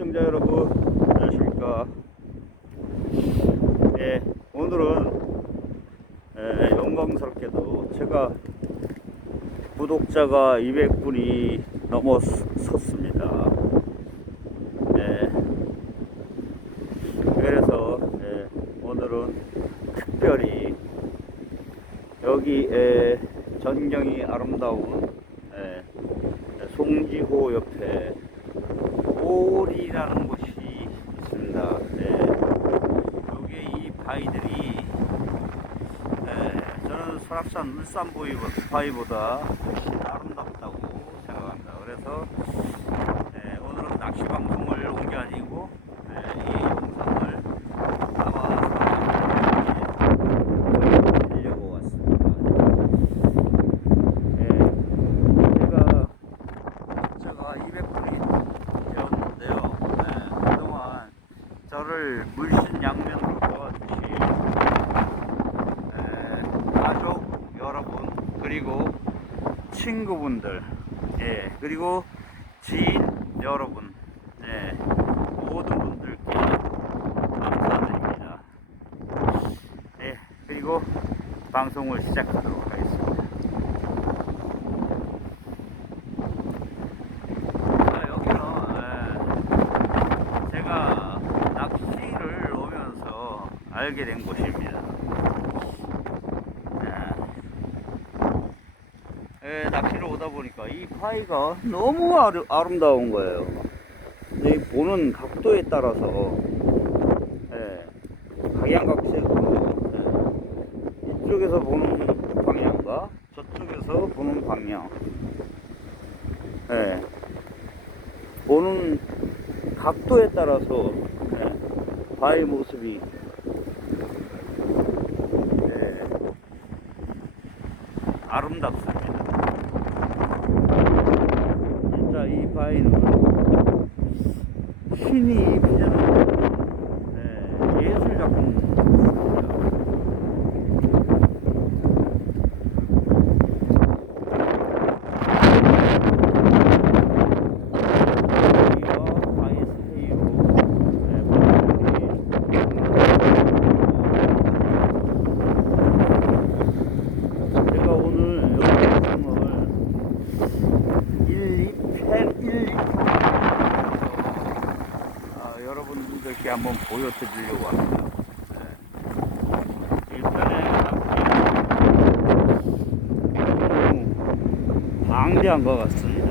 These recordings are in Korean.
시청자 여러분 안녕하십니까? 예 오늘은 예, 영광스럽게도 제가 구독자가 200분이 넘어섰습니다. 예. 그래서 예, 오늘은 특별히 여기 에, 전경이 아름다운 에, 송지호 옆에 올이라는 곳이 있습니다. 네. 여기에 이 바위들이 에, 저는 설악산 울산 바위- 바위보다 훨씬 아름답다고 생각합니다. 그래서 에, 오늘은 낚시 방송을 온 게 아니고 에, 이 영상을 담아서 보여드리려고 왔습니다. 예, 제가 제가 200분이 되었는데요. 예, 그동안 저를 물씬 양면으로 도와주신 예, 가족 여러분 그리고 친구분들 예, 그리고 지인 여러분 예, 모든 분들께 감사드립니다. 예, 그리고 방송을 시작하도록 하겠습니다. 자, 여기는 예, 제가 낚시를 오면서 알게 된 곳입니다. 예, 예, 낚시를 오다 보니까 이 파이가 너무 아르, 아름다운 거예요. 이 보는 각도에 따라서 예, 각양각색으로 예, 이쪽에서 보는 방향과 저쪽에서 보는 방향 예, 보는 각도에 따라서 예, 바위 모습이 예, 아름답습니다. 진짜 이 바위는 신이 빚어놓은 예, 예술 작품입니다. 여기가 바이스테이로 제가 오늘 여기 영상을 1, 2편, 1, 2편 아, 여러분들께 한번 보여드리려고 합니다. 네. 1편에 너무 방대한 것 같습니다.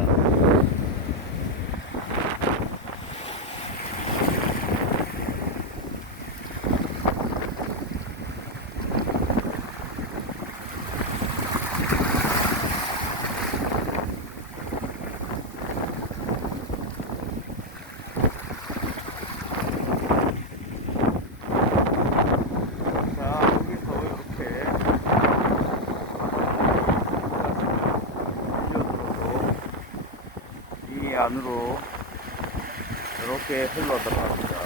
자, 여기서 이렇게 밀려들어서 이 안으로 이렇게 흘러 들어갑니다.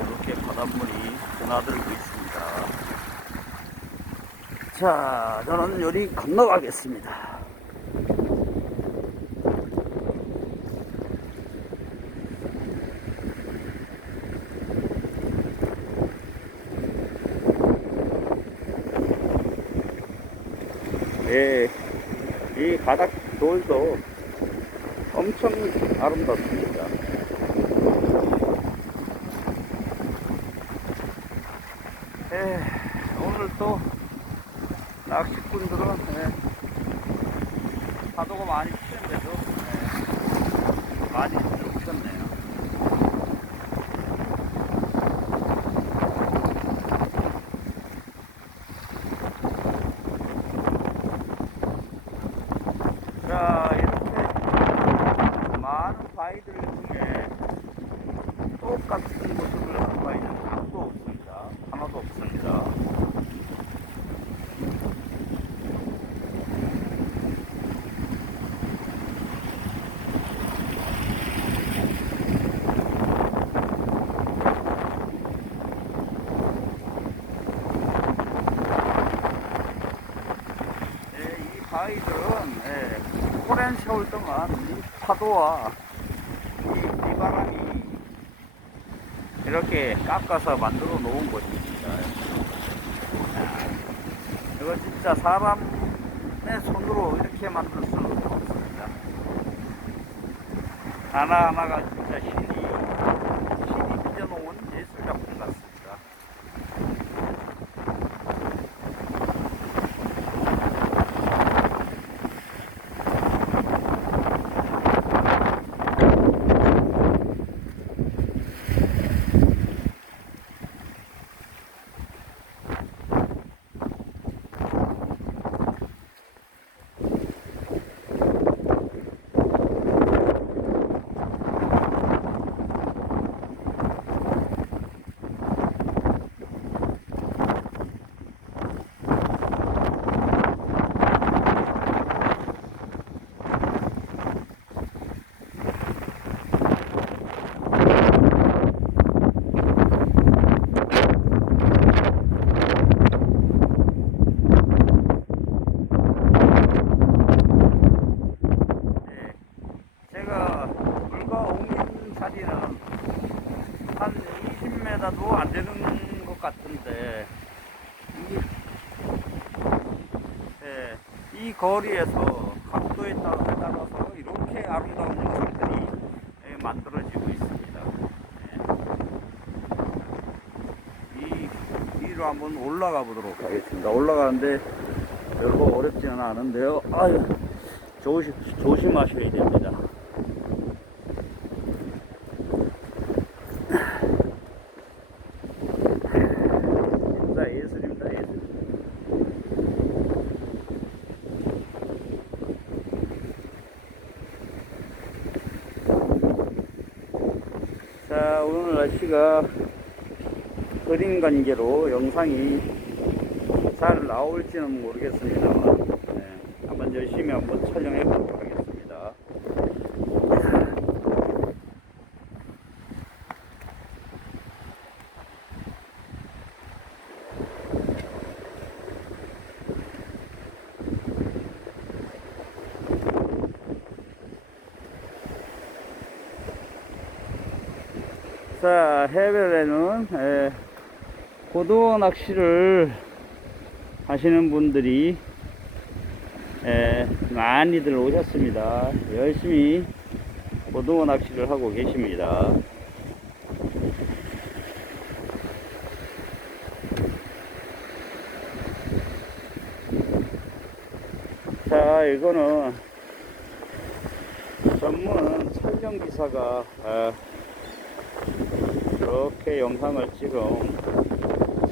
이렇게 바닷물이 드나들고 있습니다. 자, 저는 요리 건너가겠습니다. 예, 이 바닥 돌도 엄청 아름답습니다. 예, 오늘 또 낚시꾼들은 예, 파도가 많이 치는데도 예, 많이 없었네요. 자, 이렇게 많은 바위들 중에 똑같은 모습을 한 바위는 하나도 없습니다. 하나도 없습니다. 바위들은 예, 오랜 세월 동안 이 파도와 이 비바람이 이렇게 깎아서 만들어 놓은 것입니다. 야, 이거 진짜 사람의 손으로 이렇게 만들 수는 없습니다. 하나하나가 진짜 신이, 신이 빚어놓은 예술작품 같습니다. 네, 제가 물과 옮긴 자리는 한 20m도 안 되는 것 같은데 이, 예, 이 거리에서 각도에 따라- 따라서 이렇게 아름다운 영상들이 예, 만들어지고 있습니다. 예. 이 위로 한번 올라가 보도록 하겠습니다. 올라가는데 별로 어렵지는 않은데요. 아유. 조심, 조심하셔야 됩니다. 진짜 예술입니다, 예술. 자, 오늘 날씨가 흐린 관계로 영상이 잘 나올지는 모르겠습니다만, 네, 한번 열심히 한번 촬영해 보도록 하겠습니다. 자, 해변에는 에, 고등어 낚시를 하시는 분들이 에, 많이들 오셨습니다. 열심히 고등어 낚시를 하고 계십니다. 자, 이거는 전문 촬영 기사가 아, 이렇게 영상을 찍은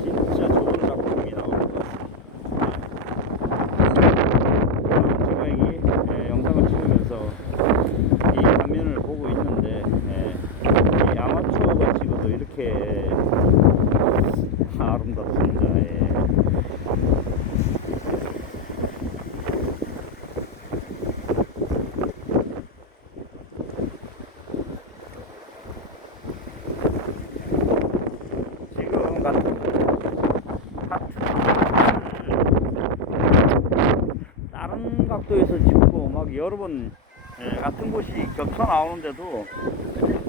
진짜 좋은 작품이 나오는 것 같습니다. 제가 이 예, 영상을 찍으면서 이 화면을 보고 있는데 예, 이 아마추어가 찍어도 이렇게 아름답습니다. 예. 지금 같은 같은 다른 각도에서 찍고 막 여러 번 예, 같은 곳이 겹쳐 나오는데도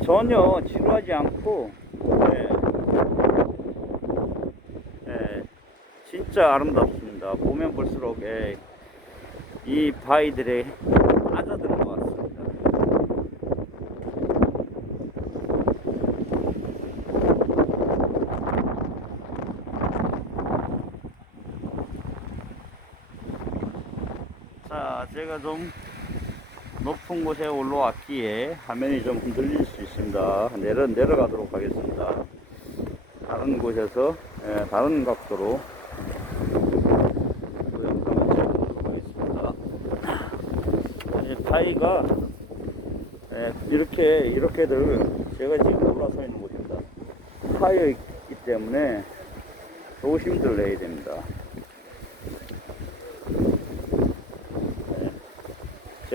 전혀 지루하지 않고 예, 예, 진짜 아름답습니다. 보면 볼수록 예, 이 바위들에 빠져드는 것 같습니다. 자, 제가 좀 높은 곳에 올라왔기에 화면이 좀 흔들릴 수 있습니다. 내려, 내려가도록 하겠습니다. 다른 곳에서, 예, 다른 각도로 또 영상을 찍어보도록 하겠습니다. 이 바위가 예, 이렇게, 이렇게들 제가 지금 올라서 있는 곳입니다. 파여 있기 때문에 조심들 내야 됩니다.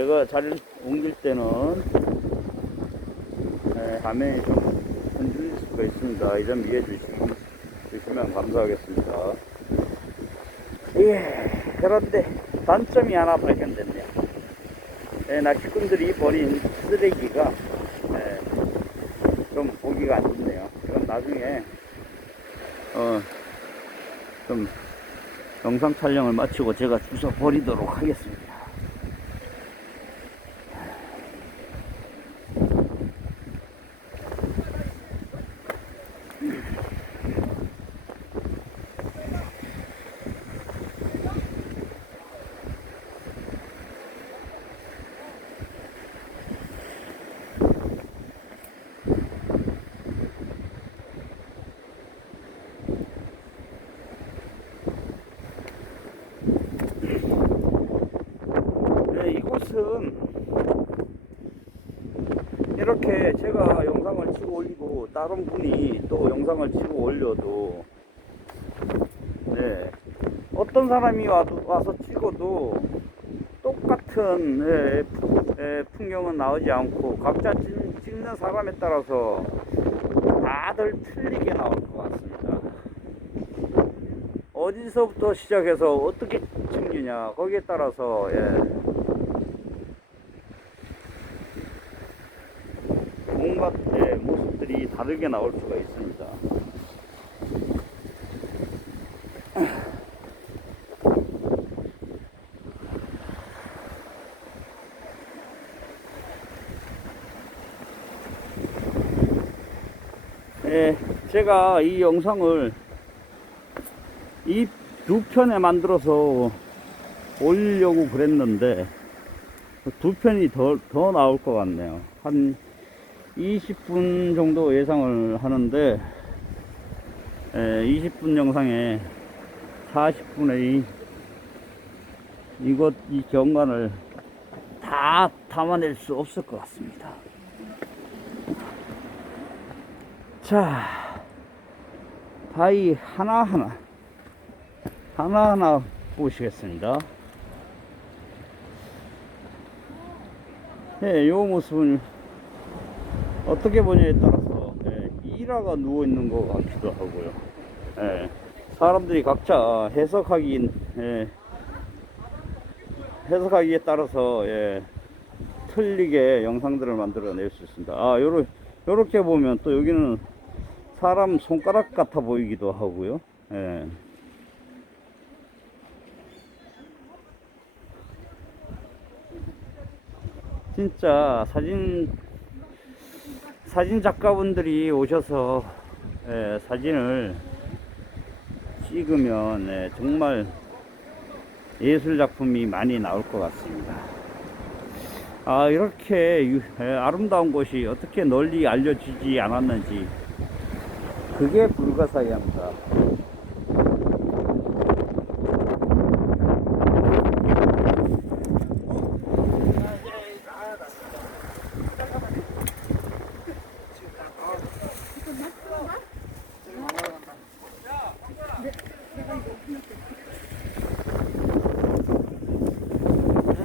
제가 자리를 옮길 때는 예, 화면이 좀 흔들릴 수가 있습니다. 이 점 이해해 주시면, 주시면 감사하겠습니다. 예, 그런데 단점이 하나 발견됐네요. 예, 낚시꾼들이 버린 쓰레기가 예, 좀 보기가 안 좋네요. 이건 나중에 어, 좀 영상 촬영을 마치고 제가 주워 버리도록 하겠습니다. 네, 이곳은 이렇게 제가 영상을 찍어 올리고 다른 분이 또 영상을 찍어 올려도 네, 어떤 사람이 와, 와서 찍어도 똑같은 예, 푸- 예, 풍경은 나오지 않고 각자 찍, 찍는 사람에 따라서 다들 틀리게 나올 것 같습니다. 어디서부터 시작해서 어떻게 찍느냐 거기에 따라서 예. 온갖 예, 모습들이 다르게 나올 수가 있습니다. 예, 제가 이 영상을 이 두 편에 만들어서 올리려고 그랬는데 두 편이 더, 더 나올 것 같네요. 한 20분 정도 예상을 하는데 에, 20분 영상에 40분의 이것 이 경관을 다 담아낼 수 없을 것 같습니다. 자, 바위 하나하나 하나하나 보시겠습니다. 예, 요 모습은 어떻게 보냐에 따라서 예, 이라가 누워 있는 것 같기도 하고요. 예, 사람들이 각자 해석하기 예, 해석하기에 따라서 예, 틀리게 영상들을 만들어낼 수 있습니다. 아, 요러, 요렇게 보면 또 여기는 사람 손가락 같아 보이기도 하고요. 예. 진짜 사진 사진 작가분들이 오셔서 예, 사진을 찍으면 예, 정말 예술 작품이 많이 나올 것 같습니다. 아 이렇게 유- 예, 아름다운 곳이 어떻게 널리 알려지지 않았는지 그게 불가사의합니다.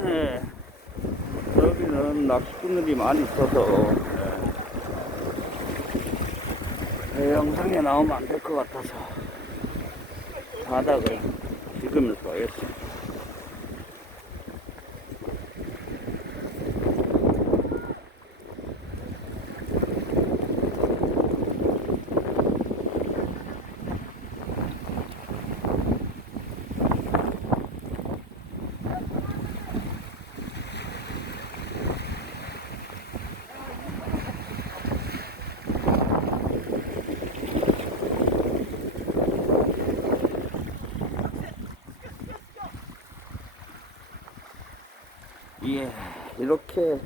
네. 여기는 많이 있어서 네, 영상에 나오면 안 될 것 같아서 바닥을 찍으면서 하겠습니다. 예, 이렇게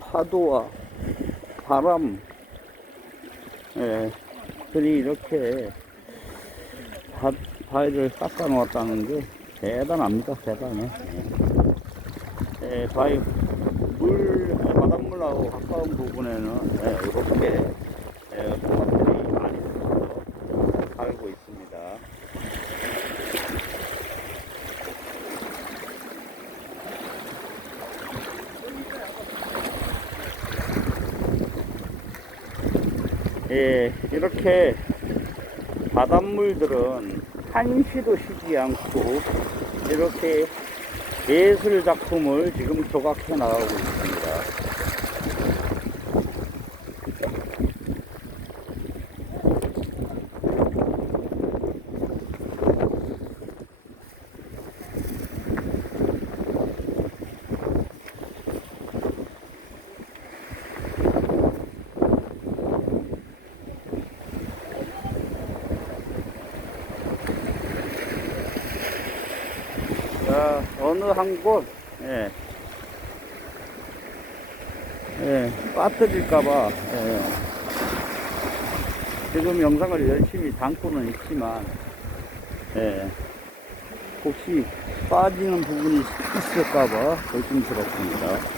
파도와 바람, 예, 들이 이렇게 바, 바위를 깎아 놓았다는 게 대단합니다, 대단해. 예, 바위, 물, 바닷물하고 가까운 부분에는 예, 이렇게 예, 동물들이 많이 있어서 살고 있습니다. 예, 이렇게 바닷물들은 한시도 쉬지 않고 이렇게 예술 작품을 지금 조각해 나가고 있습니다. 자, 어느 한 곳, 예. 예, 빠뜨릴까봐, 예. 지금 영상을 열심히 담고는 있지만, 예. 혹시 빠지는 부분이 있을까봐 조심스럽습니다.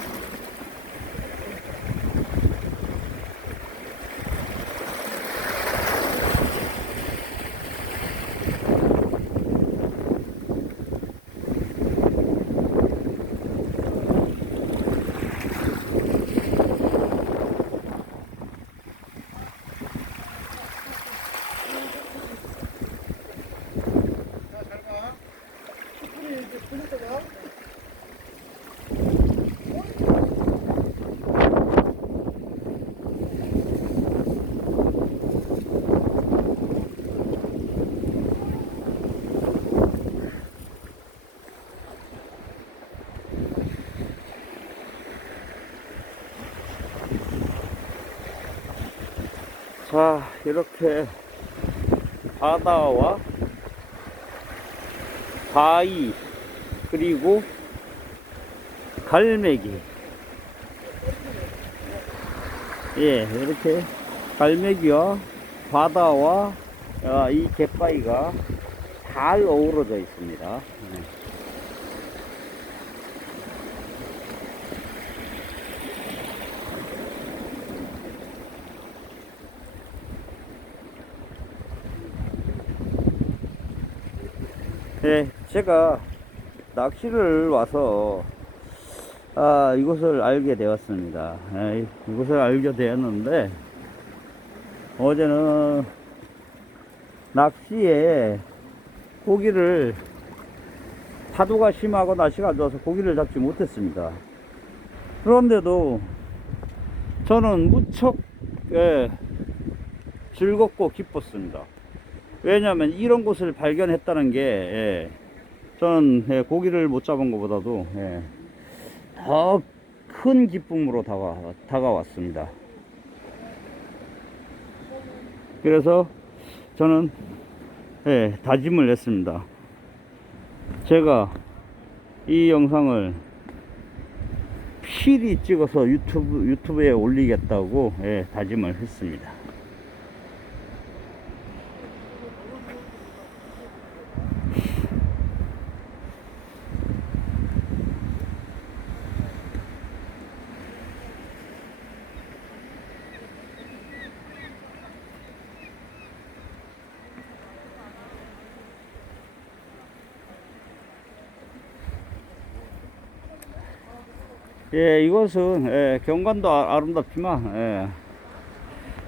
자, 이렇게 바다와 바위, 그리고 갈매기. 예, 이렇게 갈매기와 바다와 아, 이 갯바위가 잘 어우러져 있습니다. 예, 제가 낚시를 와서 아, 이곳을 알게 되었습니다. 예, 이곳을 알게 되었는데 어제는 낚시에 고기를 파도가 심하고 날씨가 안 좋아서 고기를 잡지 못했습니다. 그런데도 저는 무척 예, 즐겁고 기뻤습니다. 왜냐하면 이런 곳을 발견했다는 게 예, 저는 예, 고기를 못 잡은 것보다도 예, 더큰 기쁨으로 다가, 다가왔습니다. 그래서 저는 예, 다짐을 했습니다. 제가 이 영상을 필히 찍어서 유튜브, 유튜브에 올리겠다고 예, 다짐을 했습니다. 예, 이것은 예, 경관도 아, 아름답지만 예,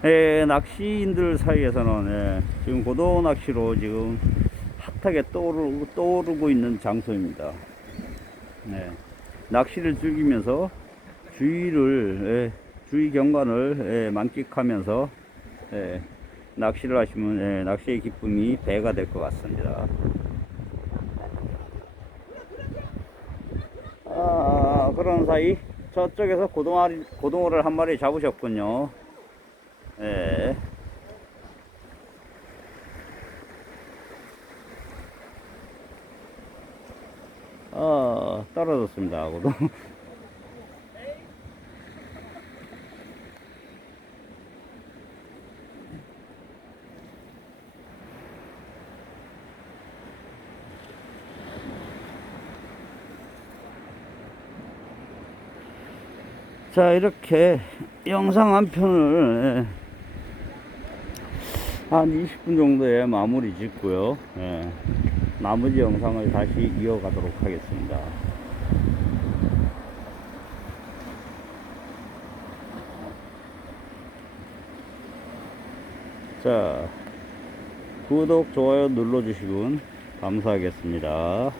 예, 낚시인들 사이에서는 예, 지금 고도 낚시로 지금 핫하게 떠오르고, 떠오르고 있는 장소입니다. 네, 낚시를 즐기면서 주위를 예, 주위 경관을 예, 만끽하면서 예, 낚시를 하시면 예, 낚시의 기쁨이 배가 될 것 같습니다. 아, 그런 사이 저쪽에서 고동아리, 고동어를 한 마리 잡으셨군요. 예. 어, 떨어졌습니다. 고동. 자, 이렇게 영상 한 편을 예, 한 20분 정도에 마무리 짓고요. 예, 나머지 영상을 다시 이어가도록 하겠습니다. 자, 구독, 좋아요 눌러주시면 감사하겠습니다.